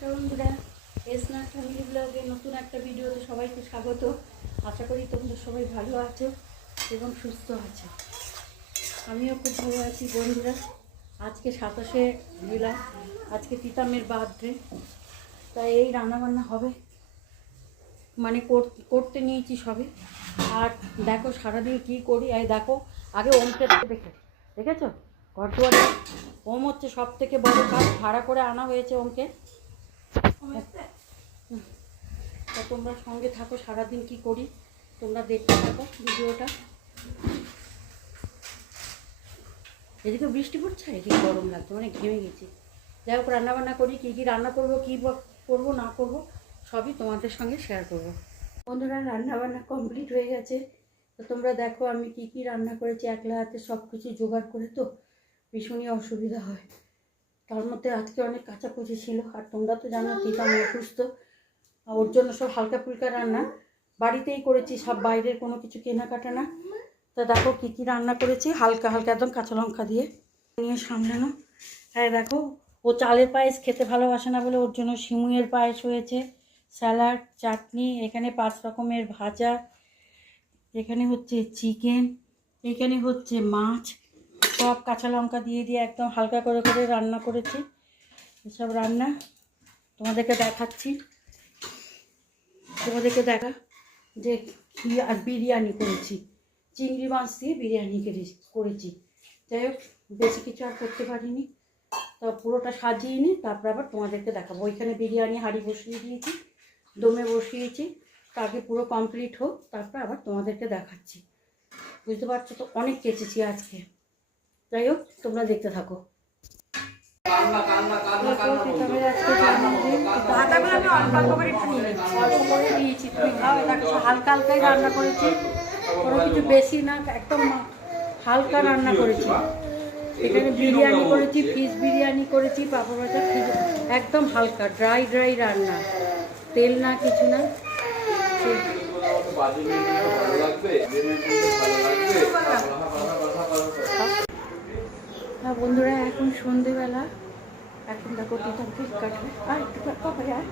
নমস্কার বন্ধুরা, স্নাক ফ্যামিলি ব্লগে নতুন একটা ভিডিওতে সবাইকে স্বাগত। আশা করি তোমরা সবাই ভালো আছো এবং সুস্থ আছো। আমিও খুব ভালো আছি বন্ধুরা। আজকে 27শে জুলাই, আজকে তিতামের বার্থডে, তাই এই রান্নাবান্না হবে, মানে করতে নিয়েছি সবে। আর দেখো সারাদিন কী করি। এই দেখো, আগে ওমকে দেখেছো ঘর দুয়ারে ওম হচ্ছে সব থেকে বড় কাজ, ভাড়া করে আনা হয়েছে ওমকে। তো তোমরা সঙ্গে থাকো, সারাদিন কি করি তোমরা দেখতে থাকো ভিডিওটা। এদিকে বৃষ্টি পড়ছে, এদিকে গরম লাগছে, মানে ঘেমে গেছি। যাই হোক, রান্নাবান্না করি, কী কী রান্না করবো, কী করবো না করবো সবই তোমাদের সঙ্গে শেয়ার করবো। বন্ধুরা, রান্নাবান্না কমপ্লিট হয়ে গেছে। তো তোমরা দেখো আমি কি কি রান্না করেছি। একলা হাতে সব কিছু জোগাড় করে তো ভীষণই অসুবিধা হয়। তার মধ্যে আজকে অনেক কাচাকুচি ছিল। আর তোমরা তো জানো তিতাম অসুস্থ, ওর জন্য সব হালকা ফুলকা রান্না বাড়িতেই করেছি, সব বাইরের কোনো কিছু কেনাকাটা না। তো দেখো কী কী রান্না করেছি, হালকা হালকা একদম কাঁচা লঙ্কা দিয়ে নিয়ে সামলানো। হ্যাঁ দেখো, ও চালের পায়েস খেতে ভালোবাসে না বলে ওর জন্য সিমুইয়ের পায়েস হয়েছে, স্যালাড, চাটনি, এখানে 5 রকমের ভাজা, এখানে হচ্ছে চিকেন, এখানে হচ্ছে মাছ, সব কাঁচা লঙ্কা দিয়ে দিয়ে একদম হালকা করে করে রান্না করেছি। এসব রান্না তোমাদেরকে দেখাচ্ছি, তোমাদেরকে দেখা যে কী। আর বিরিয়ানি করেছি, চিংড়ি মাছ দিয়ে বিরিয়ানি করেছি। যাই হোক, বেশি কিছু আর করতে পারিনি, তো পুরোটা সাজিয়ে নিই, তারপর আবার তোমাদেরকে দেখাবো। ওইখানে বিরিয়ানি হাঁড়ি বসিয়ে দিয়েছি, দমে বসিয়েছি, আগে পুরো কমপ্লিট হোক, তারপর আবার তোমাদেরকে দেখাচ্ছি। বুঝতে পারছো তো, অনেক কেচেছি আজকে। যাই হোক, তোমরা দেখতে থাকো। হালকা হালকাই রান্না করেছি, কোনো কিছু বেশি না, একদম হালকা রান্না করেছি। এখানে বিরিয়ানি করেছি, ফিশ বিরিয়ানি করেছি, পাঁপড় ভাজা, একদম হালকা ড্রাই ড্রাই রান্না, তেল না কিছু না। হ্যাঁ বন্ধুরা, এখন সন্ধেবেলা, এখন দেখো তিতাম কেক কাটবে। আর একটু পাপা যায়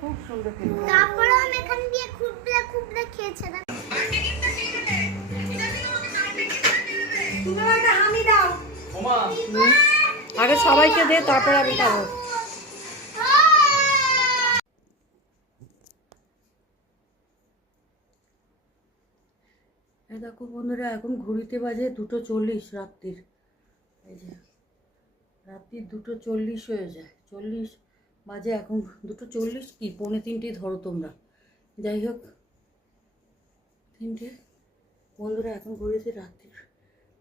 খুব সুন্দর। তারপরে এখান দিয়ে খুবলে খুবলে খেয়েছে। আগে সবাইকে দে, তারপরে আমি খাবো। এই দেখো বন্ধুরা, এখন ঘড়িতে বাজে 2:40 রাত্রির। এই যে রাত্রির 2:40 হয়ে যায়, 40 বাজে এখন। 2:40 কি 2:45 ধরো তোমরা। যাই হোক, 3টে বন্ধুরা, এখন ঘড়িতে রাত্রির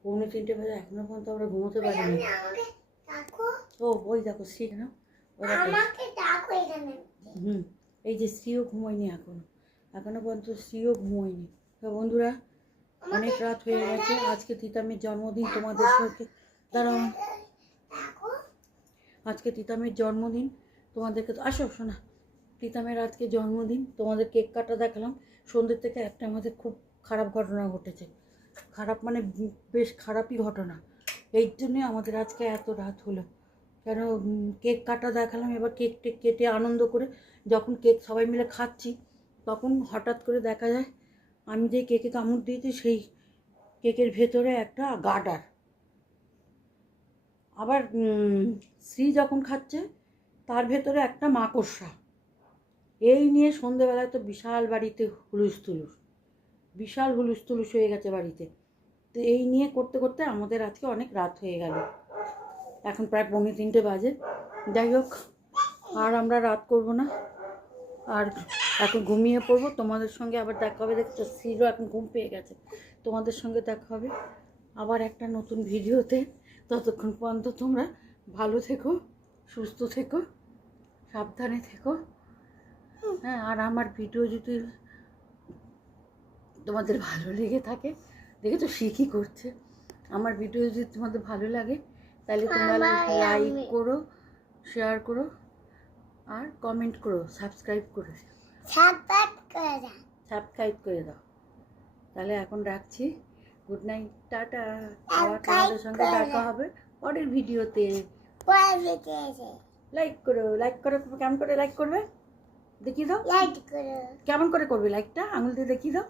2:45 বাজে, এখনো পর্যন্ত আমরা ঘুমোতে পারিনি। ও ওই দেখো শ্রী না, এই যে শ্রীও ঘুমোয়নি এখনো পর্যন্ত, শ্রীও ঘুমোয়নি। তো বন্ধুরা, অনেক রাত হয়ে গেছে। আজকে তিতামের জন্মদিন, তোমাদের সঙ্গে দাঁড়াও, আজকে তিতামের জন্মদিন, তোমাদেরকে তো আসো শোনা, তিতামের আজকে জন্মদিন, তোমাদের কেক কাটা দেখালাম। সন্ধ্যের থেকে একটা আমাদের খুব খারাপ ঘটনা ঘটেছে, খারাপ মানে বেশ খারাপই ঘটনা। এই জন্যে আমাদের আজকে এত রাত হলো। কেন, কেক কাটা দেখালাম, এবার কেক টেক কেটে আনন্দ করে যখন কেক সবাই মিলে খাচ্ছি, তখন হঠাৎ করে দেখা যায় আমি যে কেকে কামড় দিয়েছি সেই কেকের ভেতরে একটা গার্ডার। আবার শ্রী যখন খাচ্ছে তার ভেতরে একটা মাকড়সা। এই নিয়ে সন্ধেবেলায় তো বিশাল বাড়িতে বিশাল হুলুস্থুলুস হয়ে গেছে বাড়িতে। তো এই নিয়ে করতে করতে আমাদের আজকে অনেক রাত হয়ে গেল, এখন প্রায় 2:45 বাজে। যাই হোক, আর আমরা রাত করব না, আর এখন ঘুমিয়ে পড়বো। তোমাদের সঙ্গে আবার দেখা হবে, দেখছো শ্রীরও এখন ঘুম পেয়ে গেছে। তোমাদের সঙ্গে দেখা হবে আবার একটা নতুন ভিডিওতে। ততক্ষণ পর্যন্ত তোমরা ভালো থেকো, সুস্থ থেকো, সাবধানে থেকো। হ্যাঁ, আর আমার ভিডিও যদি তোমাদের ভালো লেগে থাকে, দেখে তো শ্রী কী করছে, আমার ভিডিও যদি তোমাদের ভালো লাগে তাহলে তোমরা আমার লাইক আমি- করো, শেয়ার করো আর কমেন্ট করো, সাবস্ক্রাইব করো, সাবস্ক্রাইব করে দাও। সাবস্ক্রাইব করে দাও। তাহলে এখন রাখছি, গুড নাইট, টাটা। আবার তোমাদের সঙ্গে দেখা হবে পরের ভিডিওতে। পরে ভিডিওতে লাইক করো, লাইক করো, কেমন করে লাইক করবে দেখিয়ে দাও। লাইক করো। কেমন করে করবে লাইকটা, আঙুল দিয়ে দেখিয়ে দাও।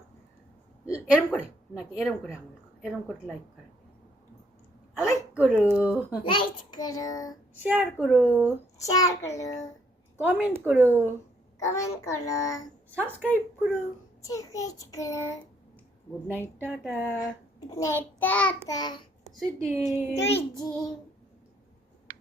এরম করে নাকি এরম করে আঙুল, এরম করে লাইক করে, লাইক করো, লাইক করো, শেয়ার করো, শেয়ার করো, কমেন্ট করো, কমেন্ট করো, সাবস্ক্রাইব করো। সাবস্ক্রাইব করো। Good night, tata, good night, tata. Sweet তুই